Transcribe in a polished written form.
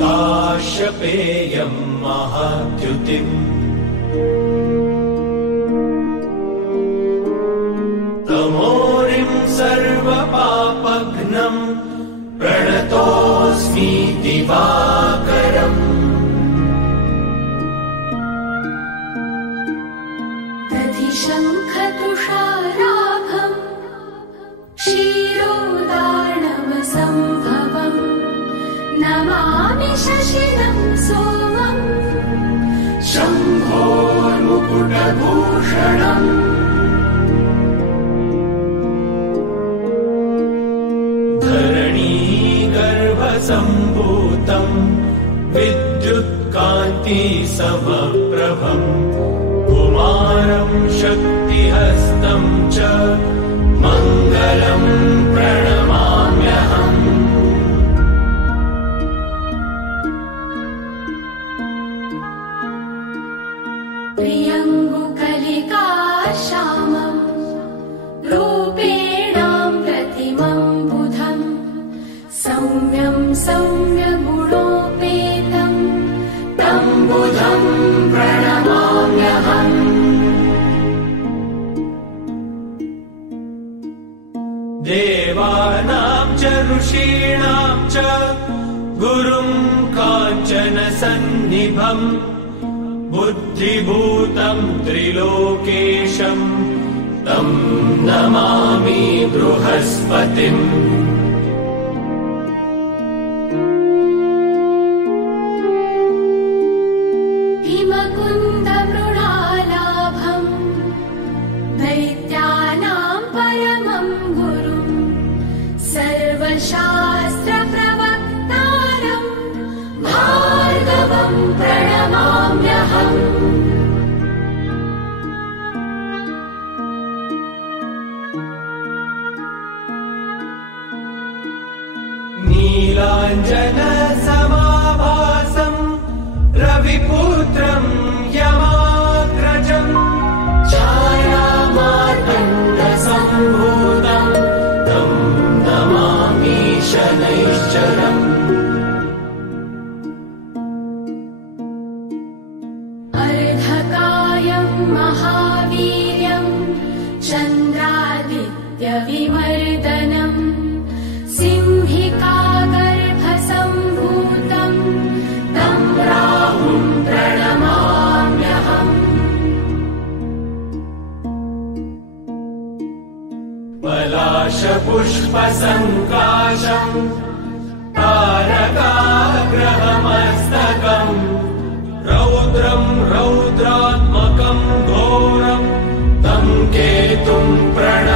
काश्यपेयं महाद्युतिम् तमोरिं सर्वपापघ्नं प्रणतोऽस्मि दिवाकरम् दधिशङ्खतुषाराभम् क्षीरोदार्णवसम्भवम् नमामि शशिनं सोमम् शम्भोर्मुकुटभूषणम् धरणीगर्भसम्भूतम् विद्युत्कान्तिसमप्रभम् कुमारं शक्तिहस्तं च मङ्गलं प्रणमाम्यहम् प्रियङ्गुकलिकाश्यामम् रूपेणां प्रतिमं बुधम् सौम्यं सौम्यगुणोपेतं तं बुधं प्रणमाम्यहम् देवानां च ऋषीणां च गुरुं काञ्चनसन्निभम् बुद्धिभूतं त्रिलोकेशं तं नमामि बृहस्पतिम् हिमकुन्दमृणालाभम् दैत्यानां परमं गुरुं सर्वशास्त्रप्रवक्तारं भार्गवं प्रणमाम्यहम् नीलाञ्जनसमाभासम् रविपुत्रं यमाग्रजम् छायामार्तण्डसम्भूतं तं नमामि शनैश्चरम् अर्धकायं महावीर्यं चन्द्रादित्यविमर्दनम् सिंहिकागर्भसम्भूतं तं राहुं प्रणमाम्यहम् पलाशपुष्पसङ्काशम् तारकाग्रहमस्तकम् रौद्रं रौद्रात्मकं घोरं तं केतुं प्रणमाम्यहम्